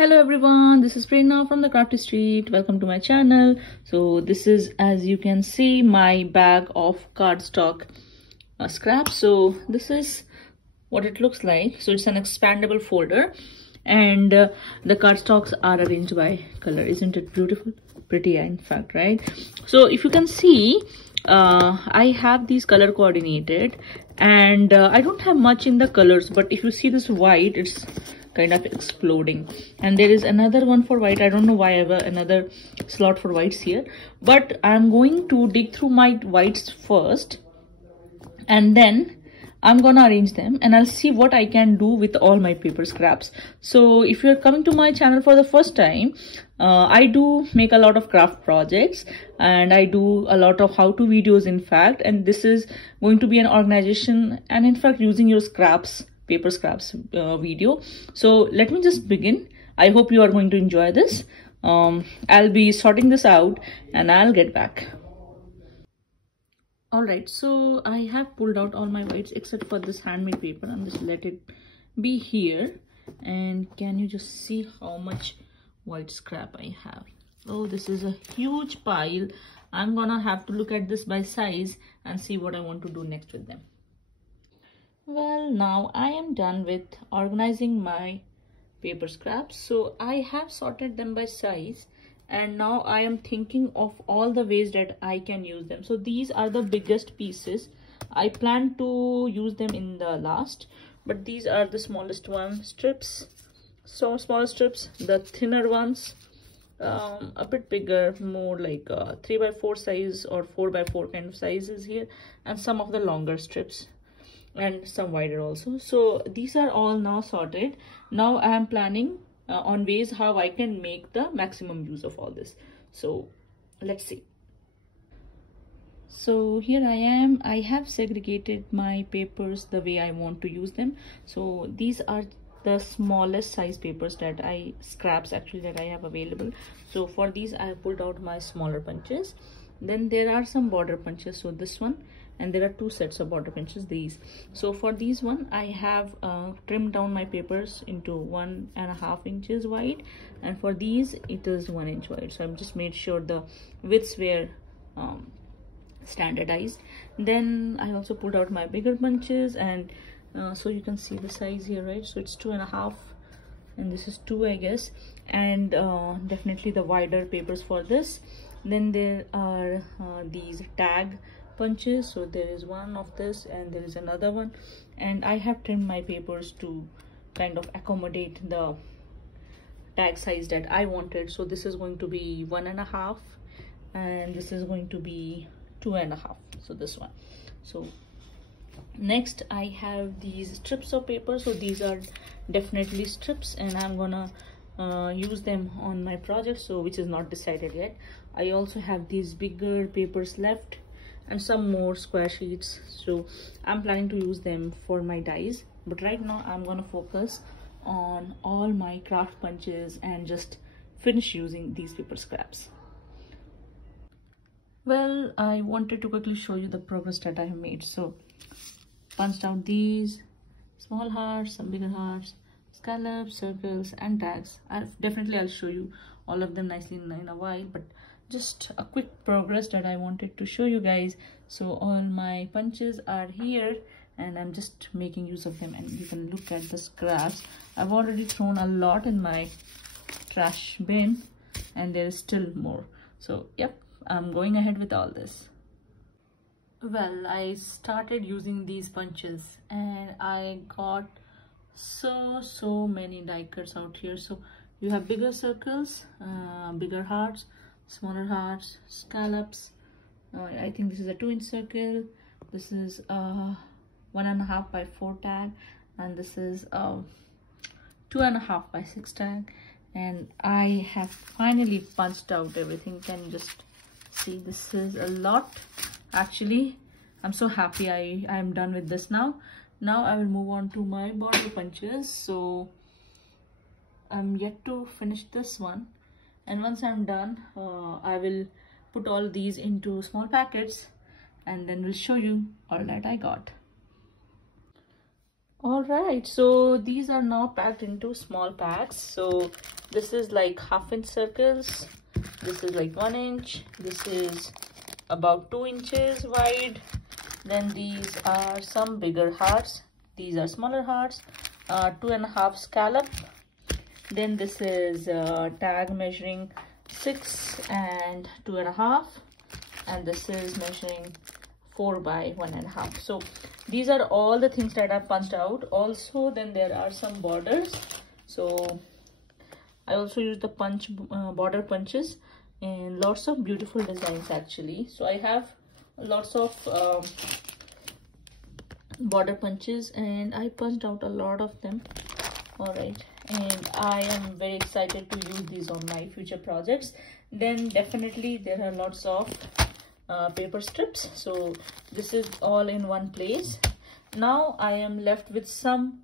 Hello everyone, this is Prerna from the Crafty Street. Welcome to my channel. So this is, as you can see, my bag of cardstock scraps. So this is what it looks like. So it's an expandable folder, and the cardstocks are arranged by color. Isn't it beautiful? Pretty, in fact, right? So if you can see, I have these color coordinated, and I don't have much in the colors, but if you see this white, it's kind of exploding. And there is another one for white. I don't know why I have another slot for whites here, but I'm going to dig through my whites first, and then I'm gonna arrange them, and I'll see what I can do with all my paper scraps. So if you're coming to my channel for the first time, I do make a lot of craft projects, and I do a lot of how-to videos, in fact, and this is going to be an organization and in fact using your scraps, paper scraps video. So let me just begin. I hope you are going to enjoy this. I'll be sorting this out and I'll get back. Alright, so I have pulled out all my whites except for this handmade paper. I'm just let it be here. And can you just see how much white scrap I have? Oh, this is a huge pile. I'm gonna have to look at this by size and see what I want to do next with them. Well, now I am done with organizing my paper scraps. So I have sorted them by size, and now I am thinking of all the ways that I can use them. So these are the biggest pieces. I plan to use them in the last, but these are the smallest one strips. So smaller strips, the thinner ones, a bit bigger, more like 3x4 size or 4x4 kind of sizes here, and some of the longer strips, and some wider also. So these are all now sorted. Now I am planning on ways how I can make the maximum use of all this. So let's see. So here I am. I have segregated my papers the way I want to use them. So these are the smallest size papers that scraps actually that I have available. So for these I have pulled out my smaller punches. Then there are some border punches, so this one, and there are two sets of border punches, these. So for these one I have trimmed down my papers into 1.5 inches wide, and for these it is 1 inch wide. So I've just made sure the widths were standardized. Then I also pulled out my bigger punches, and so you can see the size here, right? So it's 2.5 and this is 2, I guess, and definitely the wider papers for this. Then there are these tag punches. So there is one of this and there is another one, and I have trimmed my papers to kind of accommodate the tag size that I wanted. So this is going to be 1.5 and this is going to be 2.5. So this one. So next I have these strips of paper. So these are definitely strips, and I'm gonna use them on my project, so which is not decided yet. I also have these bigger papers left and some more square sheets, so I'm planning to use them for my dies. But right now I'm gonna focus on all my craft punches and just finish using these paper scraps. Well, I wanted to quickly show you the progress that I have made. So punched out these small hearts, some bigger hearts, scallops, circles, and tags. I'll show you all of them nicely in a while, but just a quick progress that I wanted to show you guys. So all my punches are here, and I'm just making use of them, and you can look at the scraps. I've already thrown a lot in my trash bin, and there is still more. So yep, I'm going ahead with all this. Well, I started using these punches and I got so many die cuts out here. So you have bigger circles, bigger hearts, smaller hearts, scallops. I think this is a 2-inch circle. This is a 1.5 by 4 tag, and this is a 2.5 by 6 tag. And I have finally punched out everything. Can you just see? This is a lot. Actually, I'm so happy I am done with this now. Now I will move on to my border punches. So I'm yet to finish this one, and once I'm done, I will put all these into small packets, and then we'll show you all that I got. All right, so these are now packed into small packs. So this is like 1/2 inch circles, this is like 1 inch, this is about 2 inches wide. Then these are some bigger hearts, these are smaller hearts, 2.5 scallop. Then this is a tag measuring 6 and 2.5, and this is measuring 4 by 1.5. So these are all the things that I punched out. Also, then there are some borders. So I also use the border punches and lots of beautiful designs actually. So I have lots of border punches and I punched out a lot of them. All right, and I am very excited to use these on my future projects. Then definitely there are lots of paper strips. So this is all in one place. Now I am left with some,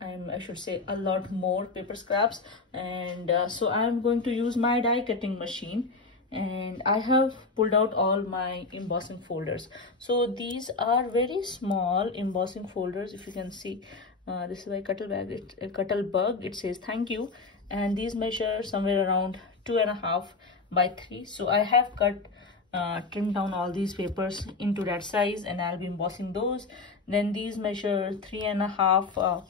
I should say a lot more paper scraps, and so I am going to use my die cutting machine, and I have pulled out all my embossing folders. So these are very small embossing folders. If you can see, this is my Cuttlebug. It says thank you, and these measure somewhere around 2.5 by 3. So I have trimmed down all these papers into that size, and I'll be embossing those. Then these measure 3.5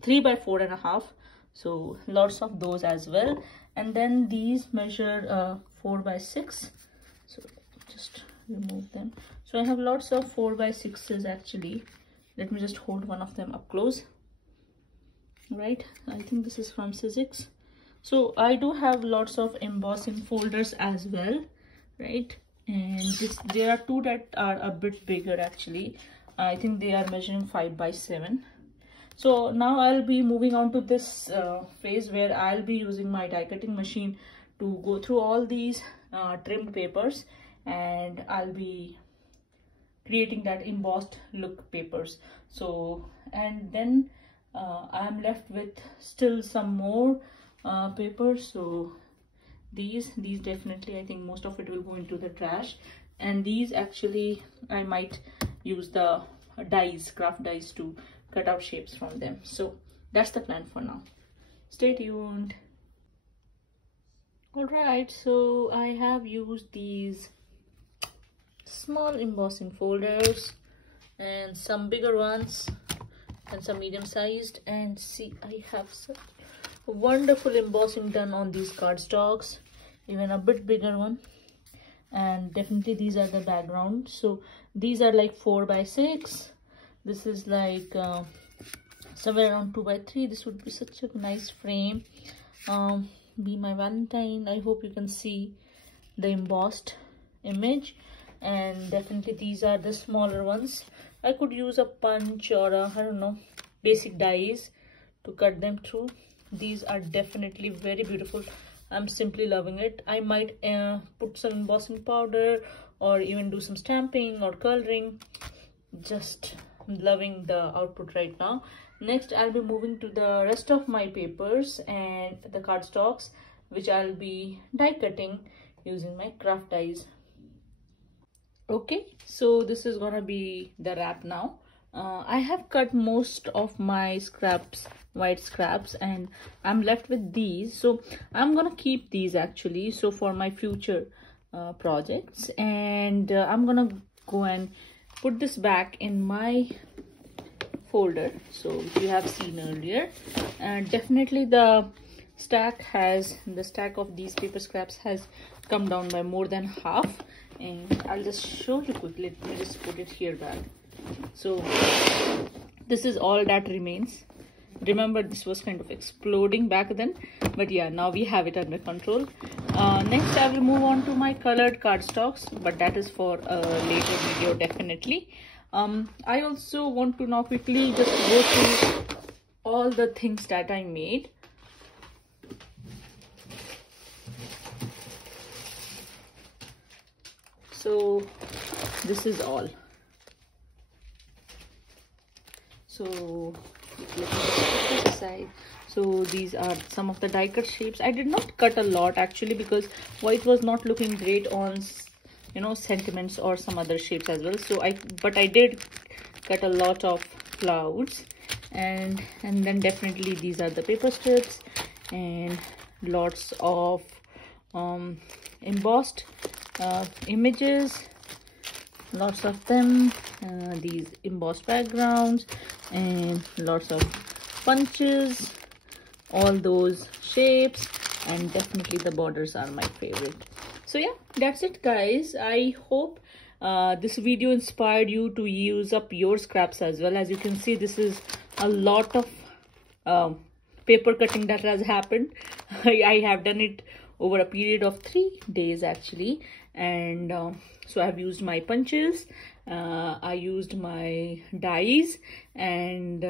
3 by 4.5, so lots of those as well. And then these measure 4 by 6, so just remove them. So I have lots of 4 by 6s actually. Let me just hold one of them up close. Right, I think this is from Sizzix. So I do have lots of embossing folders as well, right? And there are two that are a bit bigger actually. I think they are measuring 5 by 7. So now I'll be moving on to this phase where I'll be using my die cutting machine to go through all these trimmed papers, and I'll be creating that embossed look papers. So, and then I'm left with still some more papers. So these definitely, I think most of it will go into the trash, and these actually I might use the dies, craft dies, to cut out shapes from them. So that's the plan for now. Stay tuned. All right, so I have used these small embossing folders and some bigger ones and some medium sized, and see, I have such wonderful embossing done on these cardstocks, even a bit bigger one. And definitely these are the background. So these are like 4 by 6. This is like somewhere around 2 by 3. This would be such a nice frame. Be my Valentine. I hope you can see the embossed image. And definitely these are the smaller ones. I could use a punch or a, I don't know, basic dies to cut them through. These are definitely very beautiful. I'm simply loving it. I might put some embossing powder or even do some stamping or coloring. Just loving the output right now. Next, I'll be moving to the rest of my papers and the cardstocks, which I'll be die cutting using my craft dies. Okay, so this is gonna be the wrap now. I have cut most of my scraps, white scraps, and I'm left with these. So I'm gonna keep these actually, so for my future projects. And I'm gonna go and put this back in my folder, so which you have seen earlier. And definitely the stack of these paper scraps has come down by more than half, and I'll just show you quickly. Let me just put it here back. So this is all that remains. Remember, this was kind of exploding back then, but yeah, now we have it under control. Next, I will move on to my colored cardstocks, but that is for a later video definitely. I also want to now quickly just go through all the things that I made. So this is all. So let me just put this aside. So these are some of the die cut shapes. I did not cut a lot actually, because white was not looking great on, you know, sentiments or some other shapes as well. So but I did cut a lot of clouds. And then definitely these are the paper strips, and lots of embossed images, lots of them, these embossed backgrounds, and lots of punches, all those shapes, and definitely the borders are my favorite. So yeah, that's it guys. I hope this video inspired you to use up your scraps as well. As you can see, this is a lot of paper cutting that has happened. I have done it over a period of 3 days actually, and so I have used my punches, I used my dies, and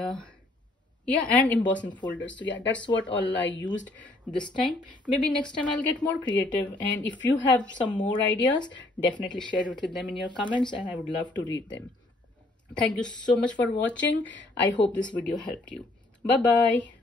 yeah, and embossing folders. So yeah, that's what all I used this time. Maybe next time I'll get more creative, and if you have some more ideas, definitely share it with them in your comments, and I would love to read them. Thank you so much for watching. I hope this video helped you. Bye bye.